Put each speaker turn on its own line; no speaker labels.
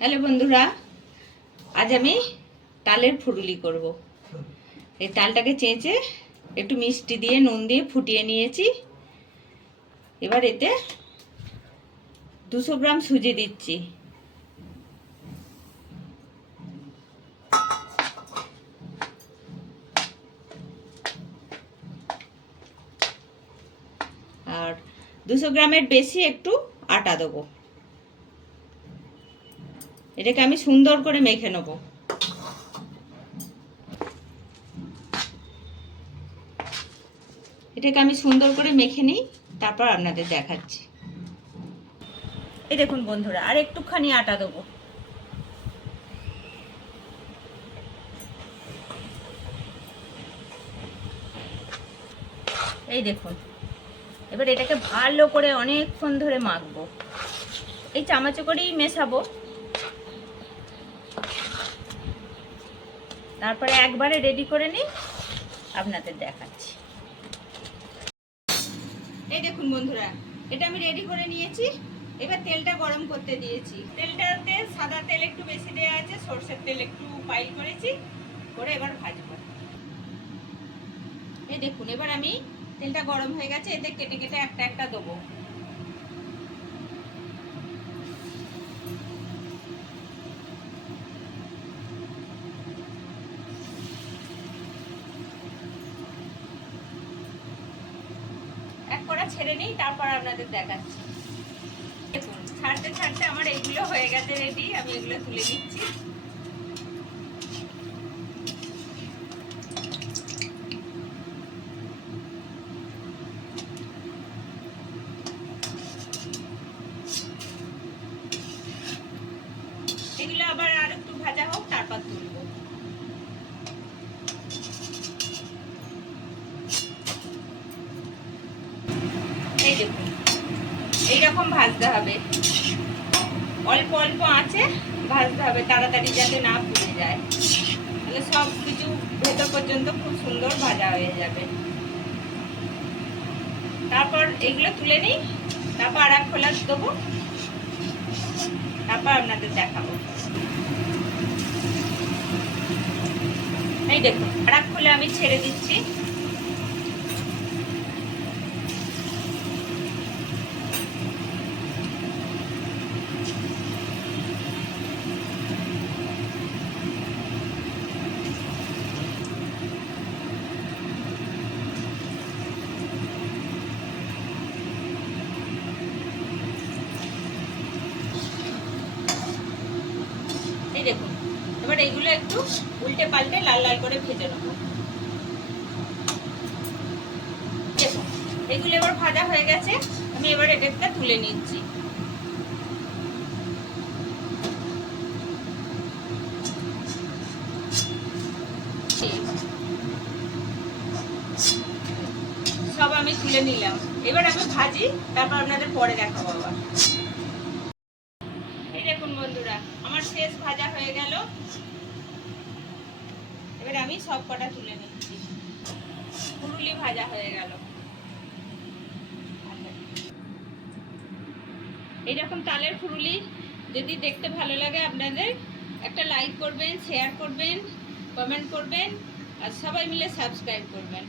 Hello বন্ধুরা, আজ আমি তালের ফুরুলি করব। এই তালটাকে চেঁচে একটু মিষ্টি দিয়ে, নুন দিয়ে ফুটিয়ে নিয়েছি। এবার এতে দুশো গ্রাম সুজি দিচ্ছি। আর দুশো গ্রামের বেশি একটু আটা দেবো। এটাকে আমি সুন্দর করে মেখে নেব। এটাকে আমি সুন্দর করে মেখে নিই, তারপর আপনাদের দেখাচ্ছি। এই দেখুন বন্ধুরা, আর একটুখানি আটা দেবো। এই দেখুন, এবার এটাকে ভালো করে অনেকক্ষণ ধরে মাখবো। এই চামচে করেই মেশাবো। তারপরে একবারে রেডি করে নিই, আপনাদের দেখাচ্ছি। এই দেখুন বন্ধুরা, এটা আমি রেডি করে নিয়েছি। এবার তেলটা গরম করতে দিয়েছি। তেলটাতে সাদা তেল একটু বেশি দেওয়া আছে, সর্ষের তেল একটু পাইল করেছি, করে এবার ভাজবো। এই দেখুন, এবার আমি তেলটা গরম হয়ে গেছে, এতে কেটে কেটে একটা একটা দেবো। ছেড়ে নিই, তারপর আপনাদের দেখাচ্ছি। দেখুন, ছাড়তে ছাড়তে আমার এগুলো হয়ে গেছে রেডি আমি এগুলো তুলে নিচ্ছি এগুলো আবার আর একটু ভাজা হোক তারপর তুলবো এই দেখুন। এইরকম ভাজতে হবে। অল্প অল্প আঁচে ভাজতে হবে, তাড়াতাড়ি যাতে না পুড়ে যায়। তাহলে সব কিছু ভেতর পর্যন্ত খুব সুন্দর ভাজা হয়ে যাবে। তারপর এগুলো তুলে নিই, তারপর আর এক খোলা দেবো। তারপর আপনাদের দেখাবো। এই দেখুন, আর এক খোলা আমি ছেড়ে দিচ্ছি। দেখুন। এবার এইগুলো একটু উল্টে পাল্টে লাল লাল করে ভেজে নেব। দেখুন, এগুলো এবার ভাজা হয়ে গেছে। আমি এবার এটা তুলে নিচ্ছি। সব আমি তুলে নিলাম। এবার আমি ভাজি, তারপর আপনাদের পরে দেখাবো আবার। আমার শেষ ভাজা হয়ে গেল। এবার আমি সব কটা তুলে নিচ্ছি। পুরুলি ভাজা হয়ে গেল। এইরকম তালের ফুরুলি যদি দেখতে ভালো লাগে আপনাদের, একটা লাইক করবেন শেয়ার করবেন কমেন্ট করবেন, আর সবাই মিলে সাবস্ক্রাইব করবেন।